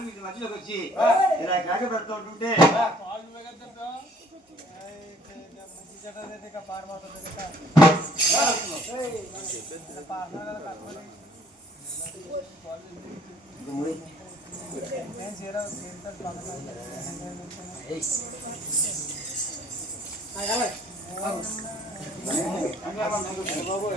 నాలుగు మధ్యలోకి వచ్చి ఇలా కేక పెడతా ఉంటుంటే బాబు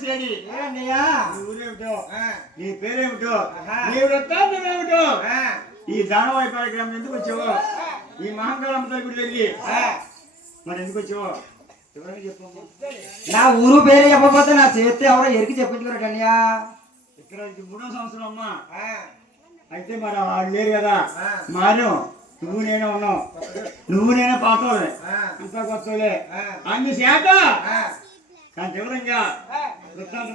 చూసేది? నీ పేరేమిటో? నీ వృత్తాంతమేమిటో ఈ దానవాయి కార్యక్రమం ఎందుకు వచ్చావు? ఈ మహంకాలం తల్లి గుడి దగ్గరికి? మరి ఎందుకు వచ్చావు? నా ఊరు పేరు చెప్పకపోతే నా చేస్తే ఎవరో ఎరికి చెప్పించుకోరు కన్యా. ఇక్కడ మూడో సంవత్సరం అమ్మా. అయితే మరి వాళ్ళు లేరు కదా. మారు. నువ్వు నేనే ఉన్నావు. నువ్వు నేనే పాతోలే అంతా అన్ని అందుచేత Kancilnya enggak, eh, tetap.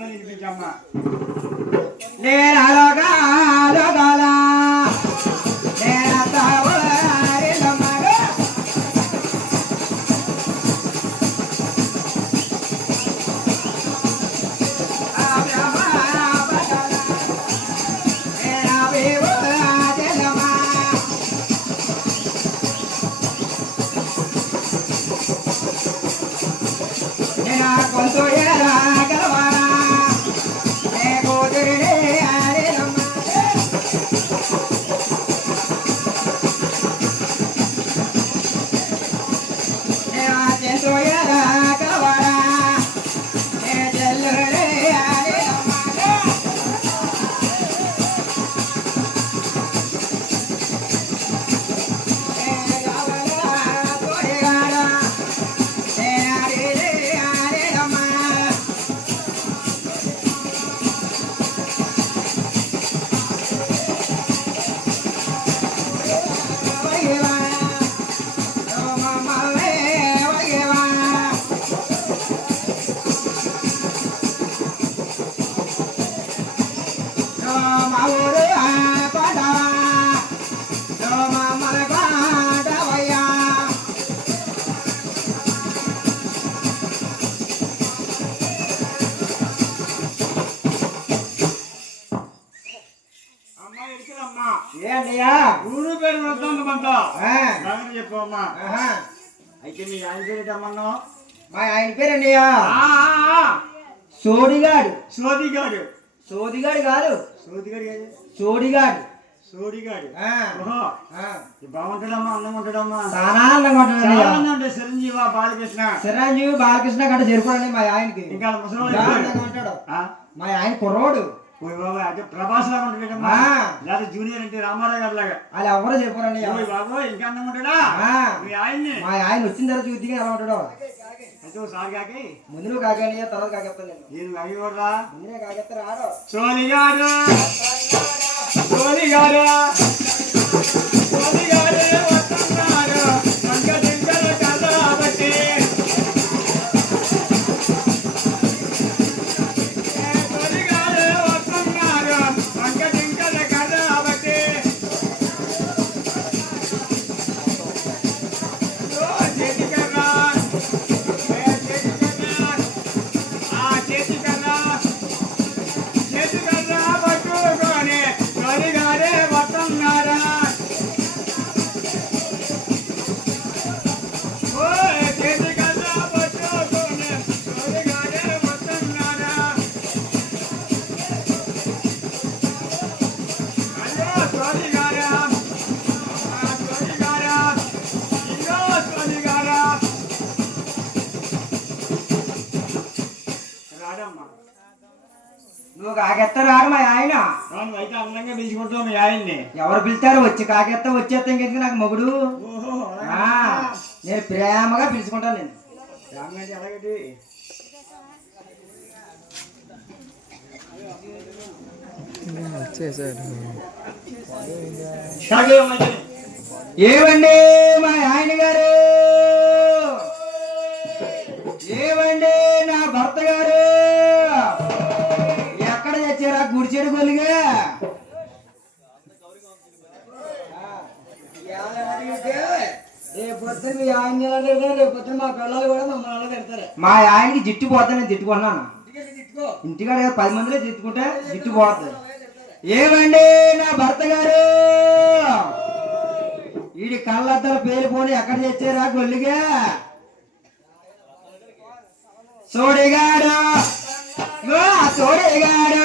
ఆ, జాగ్రత్త చెప్పు అమ్మా. అయితే మీ ఆయన పేరు ఏంటమ్మన్నావు మా ఆయన పేరు అన్నయ్యా. సోడిగాడు సోదిగాడు. సోదిగాడు. కాదు. సోదిగాడు కాదు సోడిగాడు. సోడిగాడు. బాగుంటాడమ్మా అన్నం ఉంటాడమ్మా. చాలా అందంగా ఉంటాడు చిరంజీవి బాలకృష్ణ. చిరంజీవి బాలకృష్ణ గంట చేరుకోండి మా ఆయనకి. ఇంకా ముసలి ఉంటాడు. ఆ? మా ఆయన కుర్రోడు. ఓయ్ బాబా అంటే ప్రభాస్ లాగా ఉంటాడమ్మా ఆ. లేదా జూనియర్ అంటే రామారావు గారి లాగా. వాళ్ళు ఎవరు చెప్పారండి. ఓయ్ బాబు ఇంకా ఉంటాడా? ఆ. మీ ఆయన్ని. మా ఆయన వచ్చిన తర్వాత చూద్దిగా ఎలా ఉంటాడో. అయితే ఒకసారి కాకి. ముందు నువ్వు కాకండి తర్వాత నేను. నేను కాకి కూడా నువ్వు కాకెత్తా రాడు మా ఆయన. అయితే అందంగా పిలుచుకుంటాం మీ ఆయన్ని. ఎవరు పిలుస్తారు వచ్చి కాకెత్తా వచ్చేస్తా ఇంకెందుకు నాకు మొగుడు? నేను ప్రేమగా పిలుచుకుంటాను నేను ఎలాగటి ఏవండి మా ఆయన గారు? ఏవండి నా భర్త గారు? తెచ్చారా గుడిచెడు గొల్లిగా మా ఆయనకి జిట్టు పోతాను తిట్టుకున్నాను ఇంటికాడ పది మందిలో తిట్టుకుంటే జిట్టు పోతుంది. ఏమండి నా భర్త గారు? ఈడి కళ్ళద్దరు పేలిపోని ఎక్కడ తెచ్చారా గొల్లిగా? సోడిగాడు. సోడిగాడు.